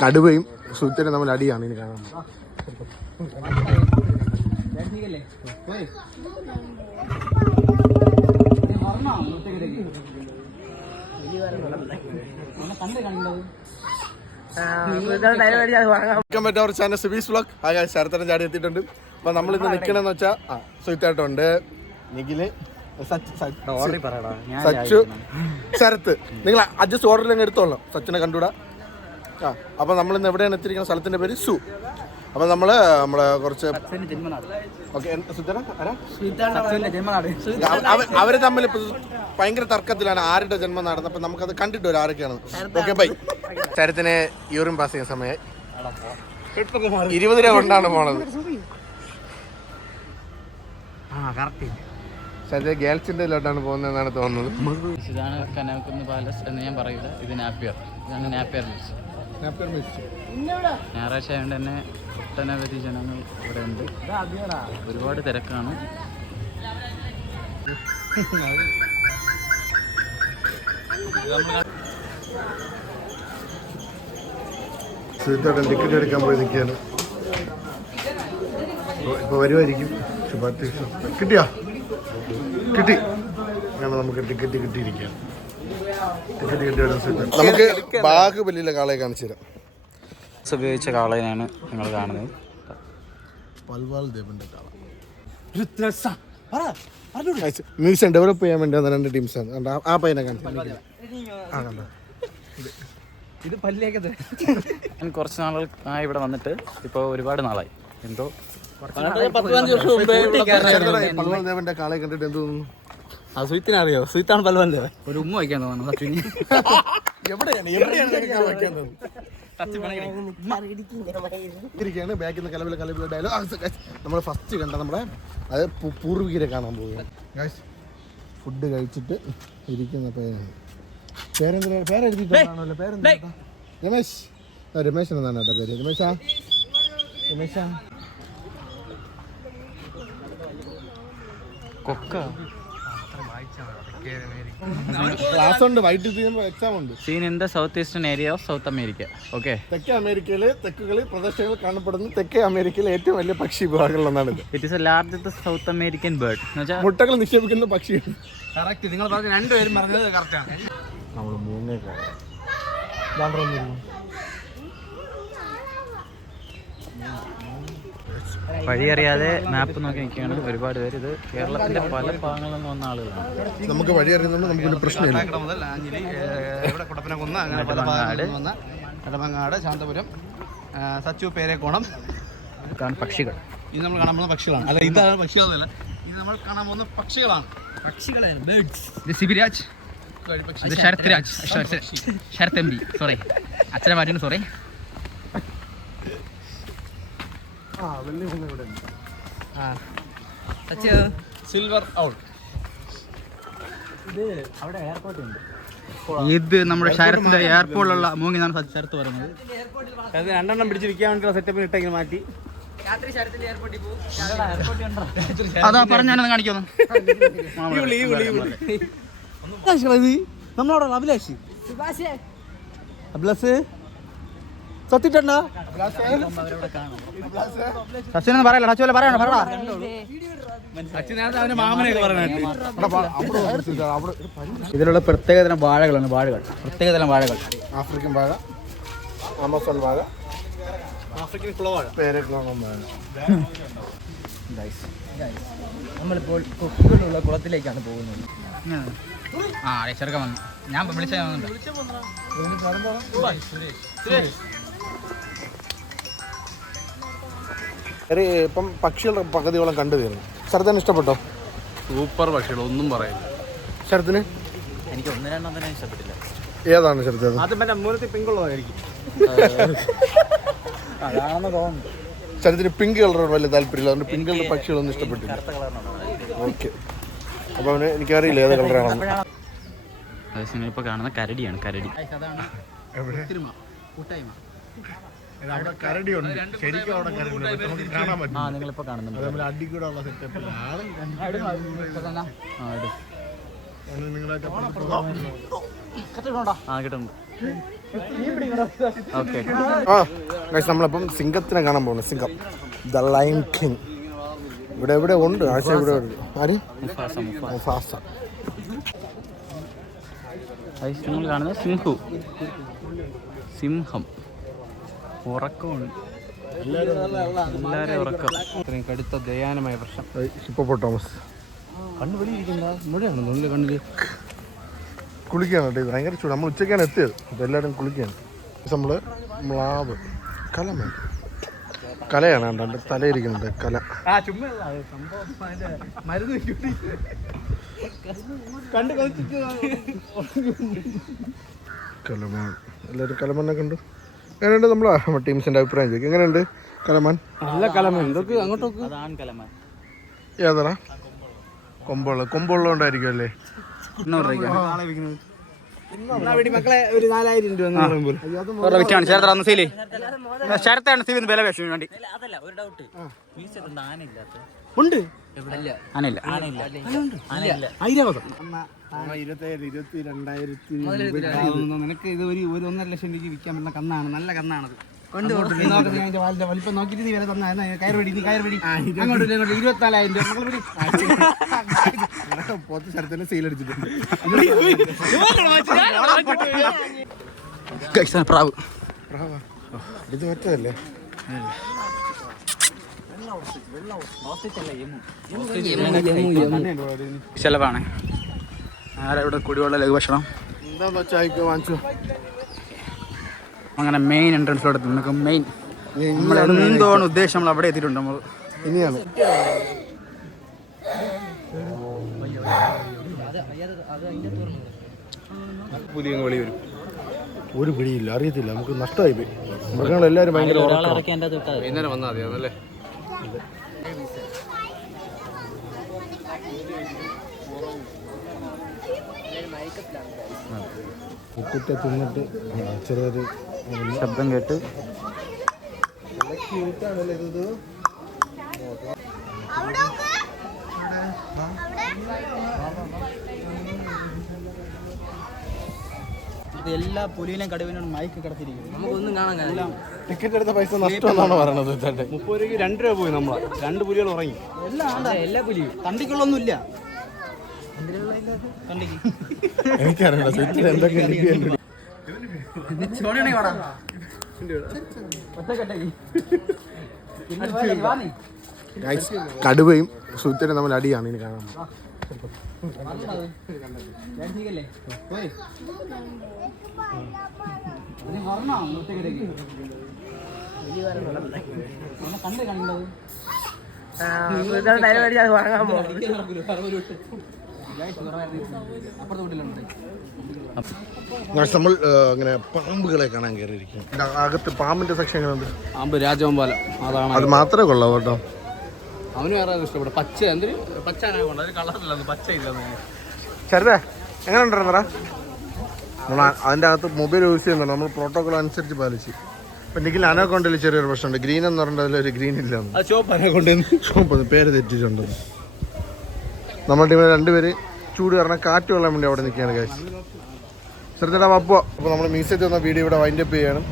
കടുവയും സുഹൃത്തിനും തമ്മിൽ അടിയാണ് ഇനി കാണുന്നത്. ശരത്തരം ചാടി എത്തിയിട്ടുണ്ട്. അപ്പൊ നമ്മളിന്ന് നിക്കണെന്ന് വെച്ചാ സുഹിത്തായിട്ടുണ്ട്, നിഖില്, സച്ചു, ശരത്ത്. നിങ്ങൾ അഡ്ജസ്റ്റ് ഓർഡറിൽ എടുത്തോളാം. സച്ചിനെ കണ്ടുകൂടാ. അപ്പൊ നമ്മളിന്ന് എവിടെയാണ് എത്തിയിരിക്കുന്ന സ്ഥലത്തിന്റെ പേര് സു. അപ്പൊ നമ്മളെ കുറച്ച് അവര് തമ്മിൽ ഭയങ്കര തർക്കത്തിലാണ് ആരുടെ ജന്മം നടന്നത്. അപ്പൊ നമുക്കത് കണ്ടിട്ട് വരും ആരൊക്കെയാണ്. Okay bye. ശരത്തിന് യൂറിൻ പാസ് ചെയ്യുന്ന സമയം 20 രൂപ കൊണ്ടാണ് പോണത്. ശരത് ഗേൾസിന്റെ ഇതിലോട്ടാണ് പോകുന്നതെന്നാണ് തോന്നുന്നത്. ഇതാണ് കനകക്കുന്ന് പാലസ് എന്ന് ഞാൻ പറയില്ല, ഇത് നാപ്പിയർ. ഇതാണ് നാപ്പിയർ ബീച്ച്. ഞായറാഴ്ച ആയതുകൊണ്ട് തന്നെ ഒട്ടനവധി ജനങ്ങൾ ഇവിടെ ഉണ്ട്. ഒരുപാട് തിരക്കാണ്. ടിക്കറ്റ് എടുക്കാൻ പോയി നിൽക്കുകയാണ്. ഇപ്പൊ വരുമായിരിക്കും. കിട്ടിയാ? കിട്ടി. അങ്ങനെ നമുക്ക് ടിക്കറ്റ് കിട്ടിയിരിക്കുകയാണ്. നമുക്ക് ബാഹുബലിയിലെ കാളയെ കാണിച്ചു തരാം. ഉപയോഗിച്ച കാളയാണ് നിങ്ങൾ കാണുന്നത്. പൽവാൽ ദേവന്റെ കാള. മ്യൂസിയം ഡെവലപ്പ് ചെയ്യാൻ വേണ്ടി വന്ന 2 ടീംസാണ്. ആ പയ്യനെ കാണിച്ചു. ഞാൻ കുറച്ച് നാളായി ഇവിടെ വന്നിട്ട് ഇപ്പോൾ ഒരുപാട് നാളായി. എന്തോ പൽവാൽ ദേവന്റെ കാളയെ കണ്ടിട്ട് എന്ത് തോന്നുന്നു? സുഹിത്തിനറിയോ? സുഹിത്താണ് പൽവാൽ ദേവൻ. ഒരു ഉമ്മ വയ്ക്കാൻ തോന്നുന്നു സച്ചിന്. ബാക്കിൽ നിന്ന് കലവിലെ ഡയലോഗ് നമ്മൾ ഫസ്റ്റ് കണ്ട നമ്മുടെ അത് പൂർവികരെ കാണാൻ പോവുകയാണ്. ഫുഡ് കഴിച്ചിട്ട് ഇരിക്കുന്ന പേരെഴുതിയിട്ടാണല്ലോ. പേരെന്താ? രമേശ്. രമേശ് എന്നാണ് കേട്ടോ പേര്. രമേശാ. കൊക്ക ക്ലാസ് ഉണ്ട്. വൈകിട്ട് എക്സാം ഉണ്ട്. Scene in the south eastern area of south America. Okay. തെക്കേ അമേരിക്കയിലെ തെക്കുകളിൽ പ്രദേശങ്ങളിൽ കാണപ്പെടുന്ന തെക്കേ അമേരിക്കയിലെ ഏറ്റവും വലിയ പക്ഷി വിഭാഗങ്ങളിലൊന്നാണ് ഇത്. It is A largest south American bird. മുട്ടകൾ നിക്ഷേപിക്കുന്ന പക്ഷിയാണ്. കറക്റ്റ്. നിങ്ങൾ പറഞ്ഞ രണ്ടുപേരും പറഞ്ഞത് കറക്റ്റാണ്. നമ്മൾ മൂന്നേ വഴി അറിയാതെ മാപ്പ് നോക്കി നിൽക്കുകയാണ് ഒരുപാട് പേര്. ഇത് കേരളത്തിന്റെ പല ഭാഗങ്ങളിൽ നിന്ന് വന്ന ആളുകളാണ്. നമുക്ക് വഴി അറിയുന്നുണ്ട്. നമുക്കൊരു പ്രശ്നമില്ല. നെടുമങ്ങാട്, ശാന്തപുരം, സച്ചു, പേരേക്കോണം. ഇതാണ് പക്ഷികൾ. ഇത് നമ്മൾ കാണാൻ പോകുന്ന പക്ഷികളാണ്. അല്ല, ഇതാണ് പക്ഷികളല്ല, ഇത് നമ്മൾ കാണാൻ പോകുന്ന പക്ഷികളാണ്. ഇത് സിബിരാജ്, ഇത് Sharath Raj, Sharath M B. Sorry, അച്ഛനെ മാറ്റിന് സോറി. Silver owl. ഇത് നമ്മുടെ ശരത്തിന്റെ എയർപോർട്ടിലുള്ള മൂങ്ങിനാണ് ശരത്ത് പറയുന്നത്. അത് 2 എണ്ണം പിടിച്ച് വിൽക്കാൻ വേണ്ടിയുള്ള സെറ്റപ്പിന് ഇട്ടെങ്കിലും മാറ്റി. അതാ പറഞ്ഞാണെന്ന് കാണിക്കുന്നു. നമ്മളോട് അഭിലാഷ് അഭിലാഷ് സത്തിട്ടുണ്ടോ? സച്ചിനൊന്നും പറയല്ല. സച്ചു പറയണോ? പറയണ അവന്റെ മാമനെയൊക്കെ പറയാനായിട്ട്. ഇതിലുള്ള പ്രത്യേകതരം വാഴകളാണ്. പ്രത്യേകതരം വാഴകൾ. ആഫ്രിക്കൻ വാഴ, ആമസോൺ വാഴ, ആഫ്രിക്കൻ കുളവാഴ, പേരക്കുളം വാഴ. നമ്മളിപ്പോൾ കൊക്കിലുള്ള കുളത്തിലേക്കാണ് പോകുന്നത്. ചെറുക്കം വന്നു. ഞാൻ വിളിച്ച ഇപ്പം പക്ഷികളുടെ പകുതിയോളം കണ്ടു തീർന്നു. ശരത്തിന് ഇഷ്ടപ്പെട്ടോ? സൂപ്പർ പക്ഷികൾ, ഒന്നും പറയില്ല. ശരത്തിന് എനിക്ക് 1-2 തന്നെ ഇഷ്ടപ്പെട്ടില്ല. ഏതാണ് ശരത്ത്? അത് മറ്റേ മൂലത്തിൽ പിങ്കുള്ളതായിരിക്കും. അതാണെന്ന് തോന്നുന്നു. ശരത്തിന് പിങ്ക് കളറോട് വലിയ താല്പര്യമില്ല. അതുകൊണ്ട് പിങ്ക് കളർ പക്ഷികളൊന്നും ഇഷ്ടപ്പെട്ടില്ല. ഓക്കെ. അപ്പൊ അവന് എനിക്കറിയില്ല ഏത് കളറാണെന്ന്. നിങ്ങളിപ്പോൾ കാണുന്ന കരടിയാണ്. കരടി നിങ്ങളിപ്പോൾ കാണുന്നുണ്ട്. കിട്ടുന്നുണ്ട്. ഓക്കെ. ആ ഗൈസ്, നമ്മളിപ്പം സിംഗത്തിനെ കാണാൻ പോകുന്നു. Singam, the lion king. ഇവിടെ എവിടെ ഉണ്ട്, ആഴ്ച ഇവിടെ ഉണ്ട്. ആര്? മുഫാസ. നിങ്ങൾ കാണുന്നത് സിംഹം. ഉറക്കമാണ്, എല്ലാവരും ഉറക്കം. ഇത്രയും കടുത്ത ദയാനമായ പ്രശ്നം. ഹിപ്പോപ്പൊട്ടാമസ് കണ്ണു വെളിയിരിക്കുന്ന മുഴയാണ് നല്ല കണ്ണില്. കുളിക്കുകയാണ് കേട്ടോ. ഇത് ഭയങ്കര ചൂട്. നമ്മൾ ഉച്ചയ്ക്കാണ് എത്തിയത്. അപ്പോൾ എല്ലാവരും കുളിക്കുകയാണ്. നമ്മൾ മ്ലാവ് കലയാണ് കണ്ടോ, തലയിരിക്കുന്നുണ്ട് കല. കലമാൻ. എല്ലാവരും കലമാനെ കണ്ടു. എങ്ങനെയുണ്ട് നമ്മളെ ടീംസിൻ്റെ അഭിപ്രായം ചോദിക്കും? എങ്ങനെയുണ്ട് കലമാൻ? നല്ല കലമാൻ. ഇതൊക്കെ അങ്ങോട്ടൊക്കെ അതാണ് കലമാൻ. ഏതാ കൊമ്പുള്ളതുകൊണ്ടായിരിക്കും അല്ലേ? 800 രൂപയ്ക്കാണ്. മക്കളെ ഒരു 4000 രൂപ ശരത്താണ് സീവിന്ന് വില വേഷം വേണ്ടി ഉണ്ട്. ആനയില്ല. 27,22,000 നിനക്ക് ഇത് ഒരു 1.5 ലക്ഷം രൂപയ്ക്ക് വിൽക്കാൻ പറ്റുന്ന കന്നാണ്. നല്ല കന്നാണത്. വലിപ്പം നോക്കിയിട്ട് നീ വില തന്നാ കയറുപടി. നീ കയറുപടി അങ്ങോട്ട് 24,000 രൂപ. പോത്ത് സ്ഥലത്തിന് സീലടിച്ചിട്ടുണ്ട്. പ്രാവ് ഇത് മറ്റേതല്ലേ? ചെലവാണ്. ആരവിടെ കുടിവെള്ള ലഘുഭക്ഷണം എന്താന്ന് വെച്ചാൽ വാങ്ങിച്ചു. അങ്ങനെ മെയിൻ എൻട്രൻസിലോട്ട് നമുക്ക് മെയിൻ നമ്മൾ എന്തോന്ന് ഉദ്ദേശം നമ്മൾ അവിടെ എത്തിയിട്ടുണ്ട്. നമ്മൾ ഇനിയാണ് പുതിയ വെളി വരും. ഒരു പിടിയില്ല, അറിയത്തില്ല. നമുക്ക് നഷ്ടമായി പോയി. മൃഗങ്ങളെല്ലാവരും ഭയങ്കര വൈകുന്നേരം വന്നാൽ മതി അതല്ലേ. ഉപ്പിട്ട തിന്നിട്ട് ചെറിയൊരു ശബ്ദം കേട്ട് എല്ലാ പുലിയിലും കടുവിനും മയക്ക് കിടത്തിരിക്കും. നമുക്കൊന്നും കാണാൻ കഴിയില്ല. ടിക്കറ്റ് എടുത്ത പൈസ നഷ്ടമെന്നാണ് പറയണത്. 30 രൂപയ്ക്ക് 2 രൂപ പോയി. നമ്മൾ 2 പുലികൾ ഉറങ്ങി. എല്ലാ പുലിയും തണ്ടിക്കുള്ളൊന്നുമില്ല. എനിക്കറിയണ്ട എന്തൊക്കെ കടുവയും സുത്തിനും തമ്മിൽ അടിയാണ് ഇനി കാണാൻ. നമ്മൾ അങ്ങനെ പാമ്പുകളെ കാണാൻ കയറിയിരിക്കും. അകത്ത് പാമ്പിന്റെ സെക്ഷൻ എങ്ങനെയുണ്ട്? പാമ്പ് രാജവമ്പാലം അതാണ്. അത് മാത്രമേ കൊള്ളാവൂ കേട്ടോ. അവന് വേറെ ഇഷ്ടപ്പെടും. പച്ച എന്തിന് പച്ച കളറില്ല, പച്ച ഇല്ല. ശരതേ എങ്ങനെ ഉണ്ടായിരുന്നടാ? നമ്മൾ അതിൻ്റെ അകത്ത് മൊബൈൽ യൂസ് ചെയ്യുന്നുണ്ട്. നമ്മൾ പ്രോട്ടോകോൾ അനുസരിച്ച് പാലിച്ച്. ഇപ്പം നിഖിൽ അനക്കൊണ്ടിൽ ചെറിയൊരു പ്രശ്നമുണ്ട്. ഗ്രീൻ എന്ന് പറഞ്ഞാൽ അതിലൊരു ഗ്രീൻ ഇല്ല. ചോപ്പ് പേര് തെറ്റിട്ടുണ്ട്. നമ്മുടെ ടീമിലെ 2 പേര് ചൂട് കാരണം കാറ്റ് കൊള്ളാൻ വേണ്ടി അവിടെ നിൽക്കുകയാണ് കാശ്. ശ്രദ്ധ അപ്പോൾ നമ്മൾ മ്യൂസിയത്തിൽ വന്ന വീഡിയോ ഇവിടെ വൈൻഡപ്പ് ചെയ്യണം.